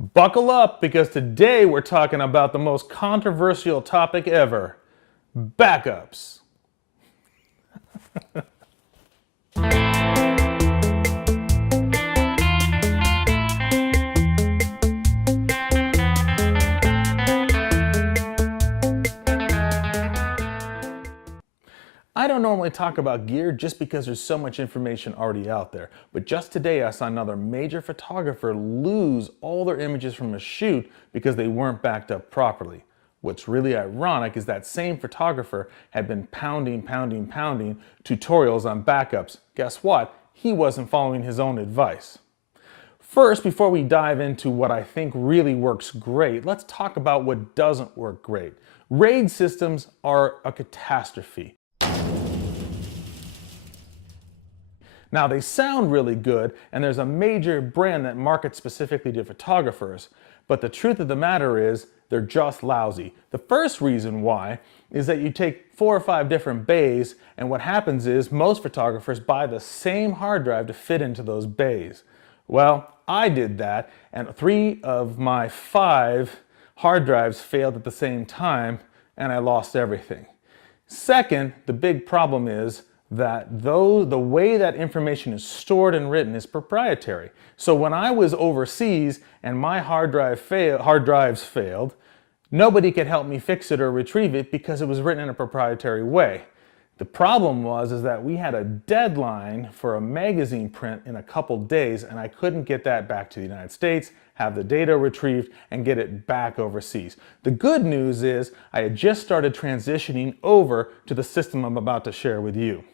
Buckle up because today we're talking about the most controversial topic ever, backups. I don't normally talk about gear just because there's so much information already out there, but just today I saw another major photographer lose all their images from a shoot because they weren't backed up properly. What's really ironic is that same photographer had been pounding tutorials on backups. Guess what? He wasn't following his own advice. First, before we dive into what I think really works great, let's talk about what doesn't work great. RAID systems are a catastrophe. Now they sound really good, and there's a major brand that markets specifically to photographers, but the truth of the matter is they're just lousy. The first reason why is that you take 4 or 5 different bays, and what happens is most photographers buy the same hard drive to fit into those bays. Well, I did that, and 3 of my 5 hard drives failed at the same time, and I lost everything. Second, the big problem is that the way that information is stored and written is proprietary. So when I was overseas and my hard drives failed, nobody could help me fix it or retrieve it because it was written in a proprietary way. The problem was that we had a deadline for a magazine print in a couple days, and I couldn't get that back to the United States, have the data retrieved, and get it back overseas. The good news is I had just started transitioning over to the system I'm about to share with you.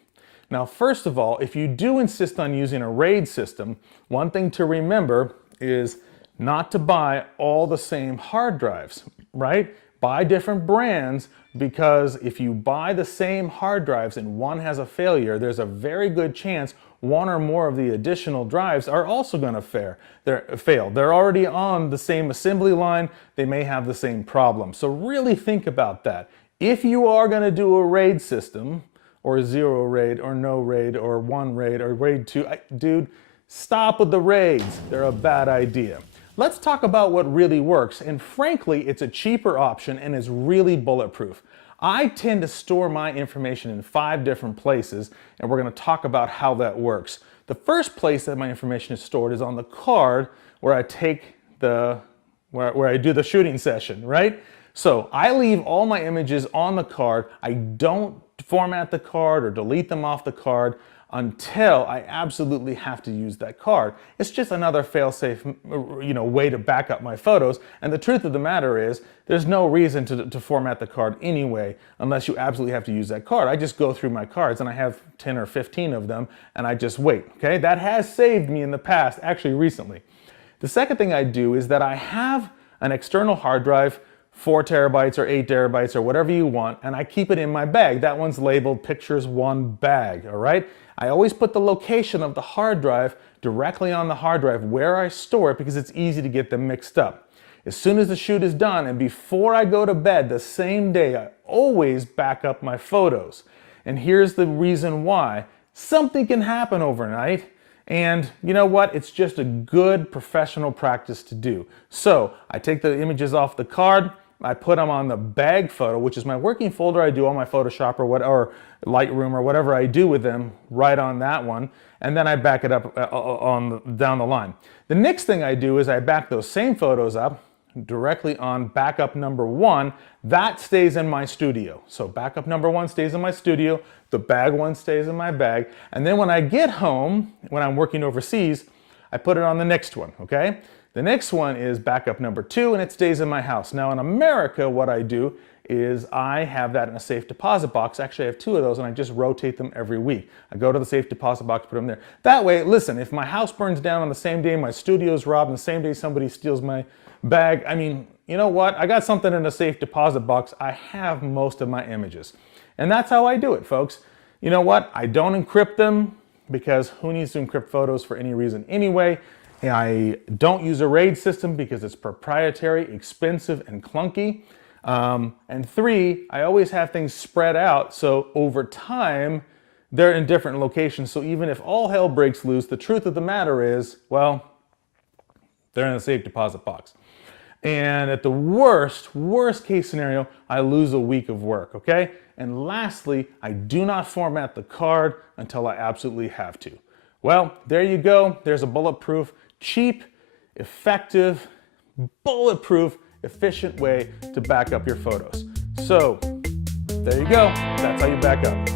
Now, first of all, if you do insist on using a RAID system, one thing to remember is not to buy all the same hard drives, right? Buy different brands, because if you buy the same hard drives and one has a failure, there's a very good chance one or more of the additional drives are also going to fail. They're already on the same assembly line. They may have the same problem. So really think about that. If you are going to do a RAID system, or 0 RAID, or no RAID, or 1 RAID, or RAID 2, dude, stop with the RAIDs. They're a bad idea. Let's talk about what really works, and frankly, it's a cheaper option and is really bulletproof. I tend to store my information in 5 different places, and we're going to talk about how that works. The first place that my information is stored is on the card where I take where I do the shooting session, right? So I leave all my images on the card. I don't format the card or delete them off the card until I absolutely have to use that card. It's just another fail-safe, way to back up my photos. And the truth of the matter is, there's no reason to format the card anyway, unless you absolutely have to use that card. I just go through my cards, and I have 10 or 15 of them, and I just wait, okay? That has saved me in the past, actually recently. The second thing I do is that I have an external hard drive, 4 terabytes or 8 terabytes or whatever you want, and I keep it in my bag. That one's labeled Pictures 1 bag, all right? I always put the location of the hard drive directly on the hard drive where I store it, because it's easy to get them mixed up. As soon as the shoot is done and before I go to bed the same day, I always back up my photos. And here's the reason why. Something can happen overnight, and you know what? It's just a good professional practice to do. So I take the images off the card, I put them on the bag photo, which is my working folder. I do all my Photoshop or Lightroom or whatever I do with them right on that one, and then I back it up down the line. The next thing I do is I back those same photos up directly on backup number 1. That stays in my studio. So backup number 1 stays in my studio, the bag one stays in my bag, and then when I get home, when I'm working overseas, I put it on the next one, okay? The next one is backup number 2, and it stays in my house. Now in America, what I do is I have that in a safe deposit box. Actually, I have 2 of those, and I just rotate them every week. I go to the safe deposit box, put them there. That way, listen, if my house burns down on the same day, my studio's robbed, and the same day somebody steals my bag, I mean, you know what? I got something in a safe deposit box. I have most of my images. And that's how I do it, folks. You know what? I don't encrypt them, because who needs to encrypt photos for any reason anyway? I don't use a RAID system because it's proprietary, expensive, and clunky. And 3, I always have things spread out, so over time, they're in different locations. So even if all hell breaks loose, the truth of the matter is, well, They're in a safe deposit box. And at the worst case scenario, I lose a week of work, okay? And lastly, I do not format the card until I absolutely have to. Well, there you go. There's a bulletproof, cheap, effective, bulletproof, efficient way to back up your photos. So, there you go. That's how you back up.